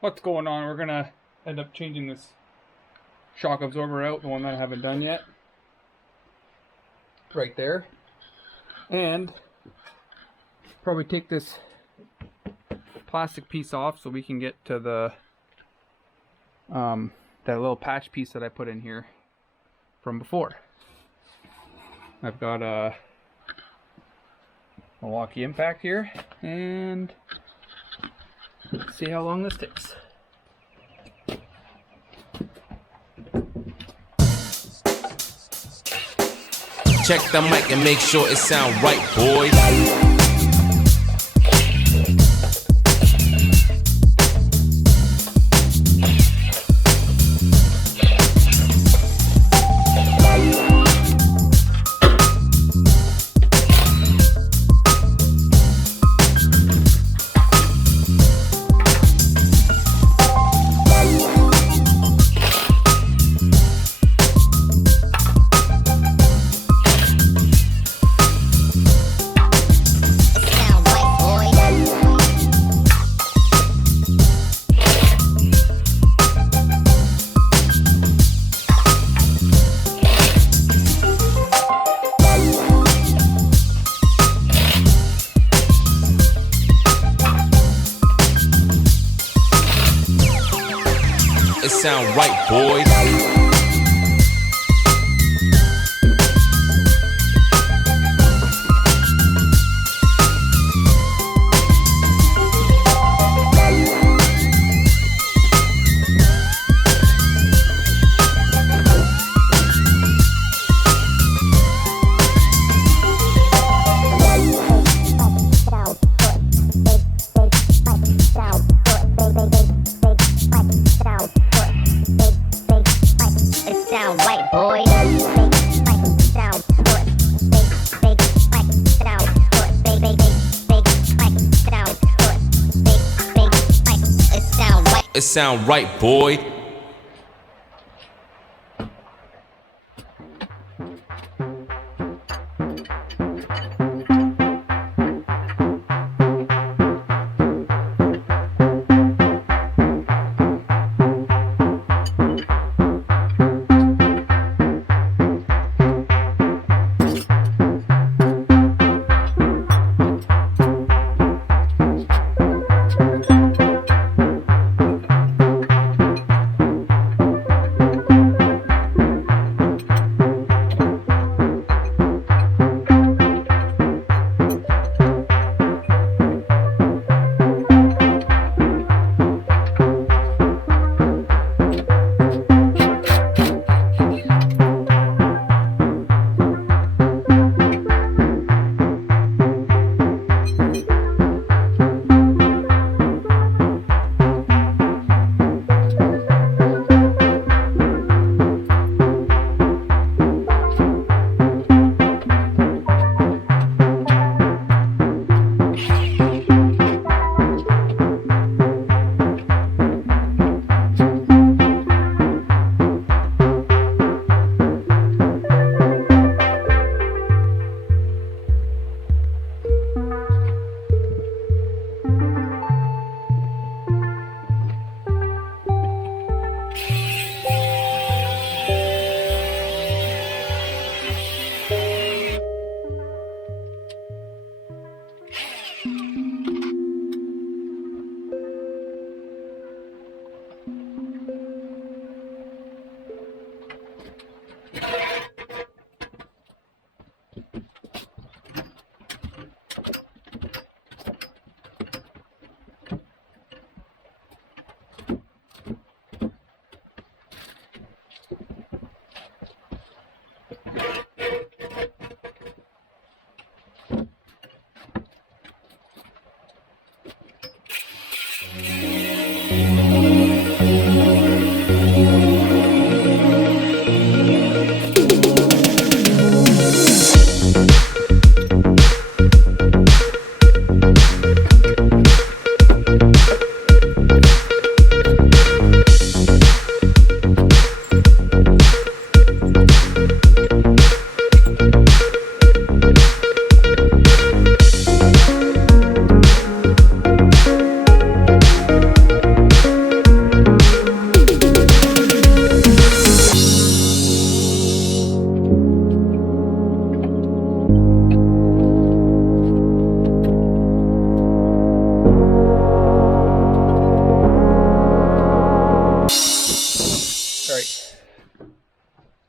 what's going on. We're gonna end up changing this shock absorber out, the one that I haven't done yet. Right there. And probably take this plastic piece off so we can get to the that little patch piece that I put in here from before. I've got a Milwaukee impact here, and let's see how long this takes. Check the mic and make sure it sound right, boys. It sound right, boys. It sound right, boy.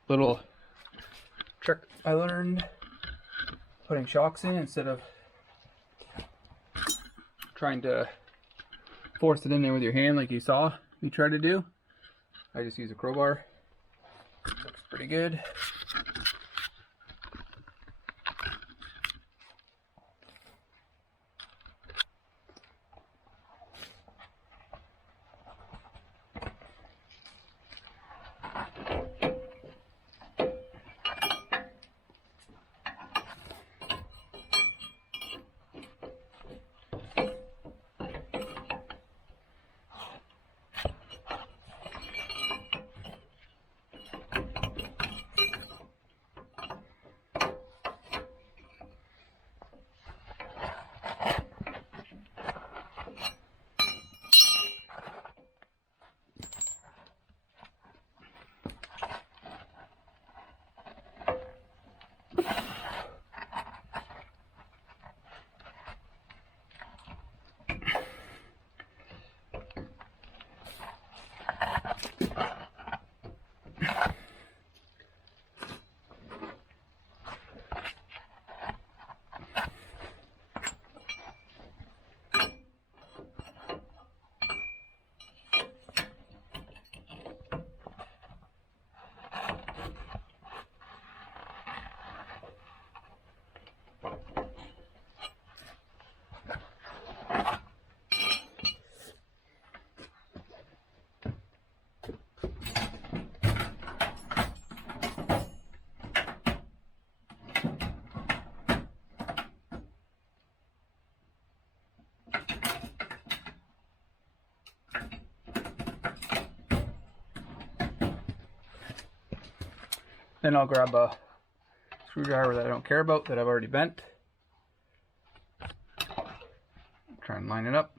little trick I learned, putting shocks in instead of trying to force it in there with your hand like you saw me try to do. I just use a crowbar. Looks pretty good. Then I'll grab a screwdriver that I don't care about, that I've already bent. Try and line it up.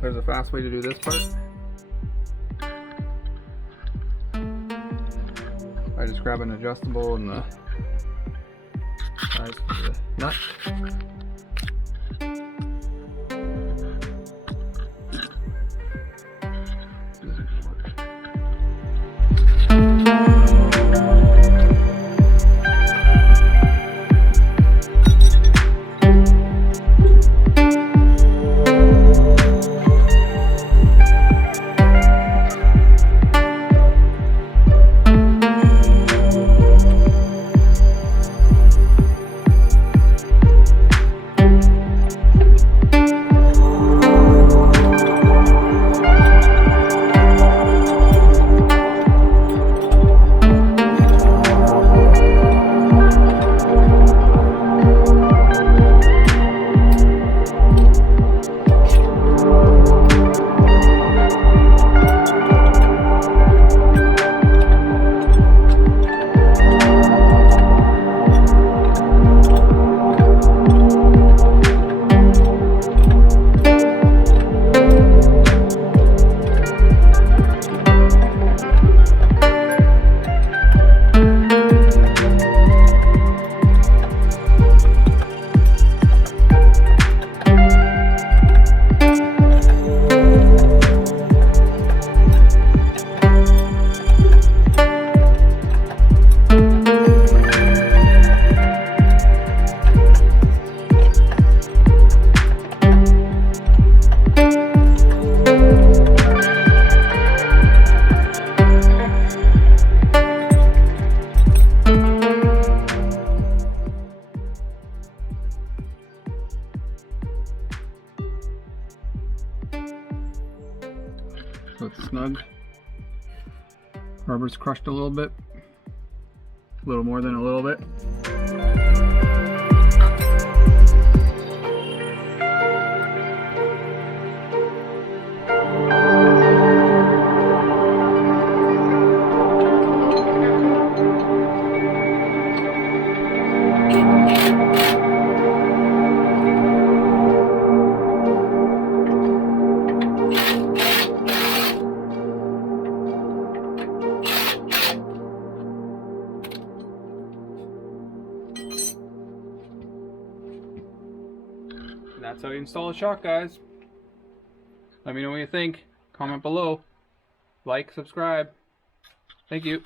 There's a fast way to do this part. I just grab an adjustable and the size for the nut. so it's snug. Rubber's crushed a little bit. A little more than a little bit. That's how you install a shock, guys. Let me know what you think. Comment below. Like, subscribe. Thank you.